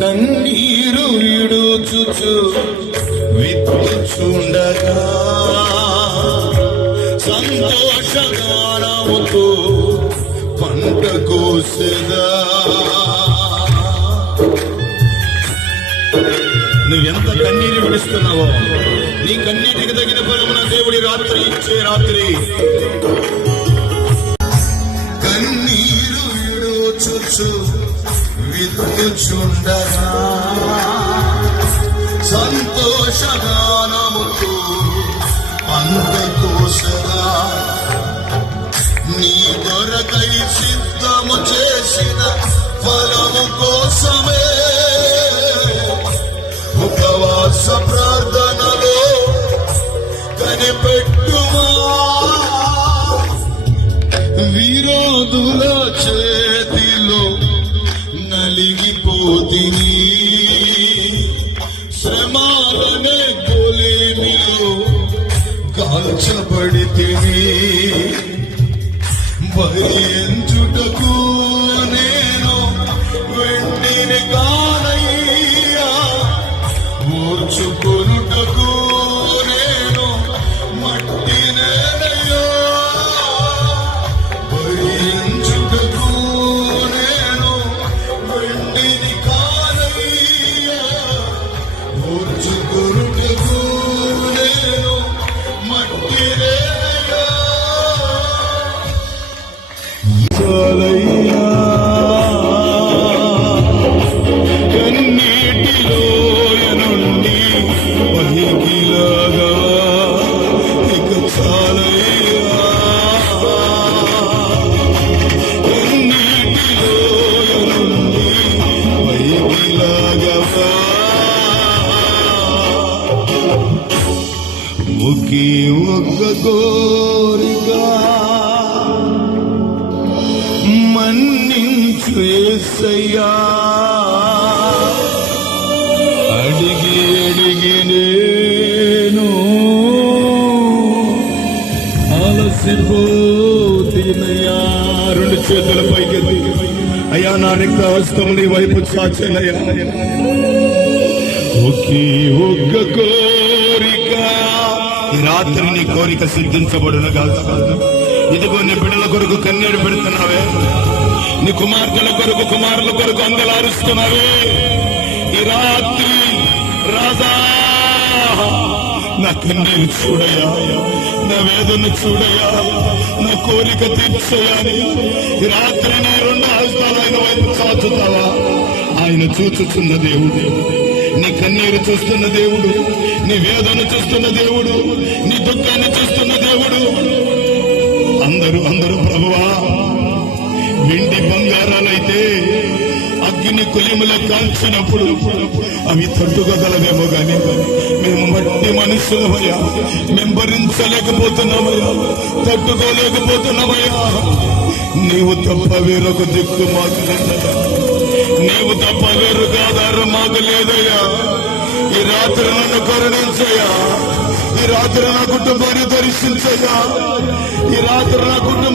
కన్నీరు విడుచుచు విత్తుచుండగా సంతోషగానముతో పంట కోసెదా. నువ్వెంత కన్నీరు విడుస్తున్నావో నీ కన్నీటికి తగిన ఫలమున దేవుడి రాత్రి ఇచ్చే రాత్రి. కన్నీరు విడుచుచు విత్తుచుండగా సంతోషగానముతో పంట కోసెదా. నీ కొరకై సిద్ధము చేసిన ఫలము కోసమే ఉపవాస ప్రార్థనలో కనిపెట్టుమా. విరోధుల చేతిలో నలిగిపోతిని, శ్రమాలనే కొలిమిలో కాల్చబడితిని. భరించుటకు నేను వెండిని కానయ్యా, ఓర్చుకొనుటకు నేను మట్టినేనయ్యా. భరించుటకు నేను వెండిని కానయ్యా, ఓర్చుకొనుటకు నేను మట్టినేనయ్యా. కన్నీటిలోయ నుండి పైకిలాగా ఇక చాలయ్యా. కన్నీటిలోయ నుండి పైకిలాగా ఒకే ఒక్క కోరిక మన్నించు యేసయ్యా. అడిగి అడిగి నేను అలసిపోతినయ్యా. రెండు చేతుల పైకెత్తి అయ్యా నా రిక్త హస్తం నీ వైపు చాచెనయ్యా. ఒకే ఒక్క కోరిక. ఈ రాత్రి నీ కోరిక సిద్ధించబడును కాదు. ఇదిగో నీ బిడ్డల కొరకు కన్నీరు పెడుతున్నావే, నీ కుమార్తెల కొరకు కుమారుల కొరకు అందలారుస్తున్నావే. ఈ రాత్రి రాజా నా కన్నీరు చూడయా, నా వేదన చూడయా, నా కోరిక తీర్చయాని ఈ రాత్రి నీ రెండు హస్తాలు ఆయన వైపు చాచుతావా. ఆయన చూచుచున్న దేవుడు, నీ కన్నీరు చూస్తున్న దేవుడు, నీ వేదన చూస్తున్న దేవుడు, నీ దుఃఖాన్ని చూస్తున్న దేవుడు. అందరూ ప్రభువా, వెండి బంగారాలైతే అగ్ని కులిముల కాల్చినప్పుడు అవి తట్టుకోగలవేమో గాని మేము మట్టి మనుషులమయ్యా, మేము భరించలేకపోతున్నామయ్యా, తట్టుకోలేకపోతున్నామయ్యా. నీవు తప్ప వేరొక దిక్కు మాకు లేదయ్యా, నీవు తప్ప వేరొక ఆధారం మాకు లేదయ్యా. ఈ రాత్రి నన్ను కరుణించయ్యా, ఈ రాత్రి నా కుటుంబాన్ని దర్శించయ్యా, ఈ రాత్రి నా కుటుంబం